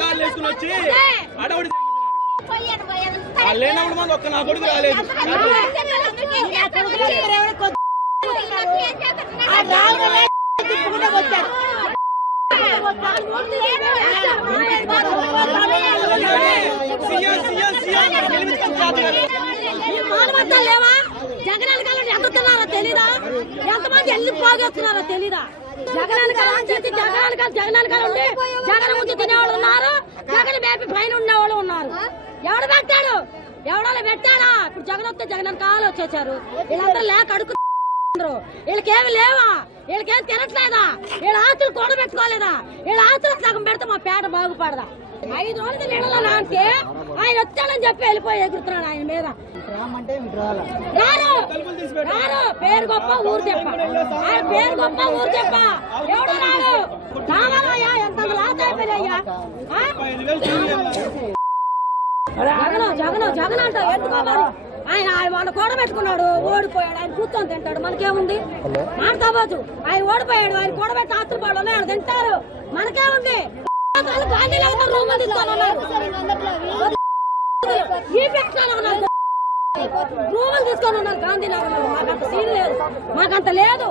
కాళ్ళు వచ్చి అడవుడి లేనప్పుడు మంది ఒక్క నా కొడుకు రాలేదు సీఎం లేవా జగన్ వెనకాల తెలీదా ఎంతమంది ఎల్లి పోగేస్తున్నారో తెలీదా జగన్ వెనకాల చేసి జగన్ వెనకాల జగన్ వెనకాల ఉండి జగన్ ముందు తినేవాళ్ళు ఉన్నారు జగన్ బేబీ పైన ఉండేవాళ్ళు ఉన్నారు ఎవడు పెట్టాడు? ఎవడో పెట్టాడా? ఇప్పుడు జగన్ వస్తే జగన్ వెనకాల వచ్చేసారు. వీళ్ళందరూ లేక అడుగు వీళ్ళకేమి లేవా? వీళ్ళకేం తినట్లేదా? వీళ్ళ ఆస్తులు కూడబెట్టుకోలేదా వీళ్ళ ఆస్తులు సగం పెడితే మా పేట బాగుపడదా? ఐదు రోజులు నీళ్ళలో అంటే ఆయన వచ్చాడని చెప్పి వెళ్ళిపోయి ఎగురుతున్నాడు ఆయన మీద. రారు! రారు! పేరు గొప్ప ఊరు చెప్ప. ఆయన పేరు గొప్ప ఊరు చెప్ప. ఎవడు రారు? కావాలయ్యా ఎంత లాస్ సీఎం జగన్ జగన్ జగన్ అంట ఎందుకోవాలి ఆయన ఆయన వాళ్ళు కూడా పెట్టుకున్నాడు. ఓడిపోయాడు. ఆయన కూర్చొని తింటాడు. మనకేముంది? మాట్లాడవచ్చు ఆయన ఓడిపోయాడు. ఆయన కూడా పెట్టి ఉన్నాయి. ఆయన తింటారు. మనకేముంది? రూములు తీసుకొని ఉన్నారు గాంధీనగర్ మాకంత సీన్ లేదు. మాకంత లేదు.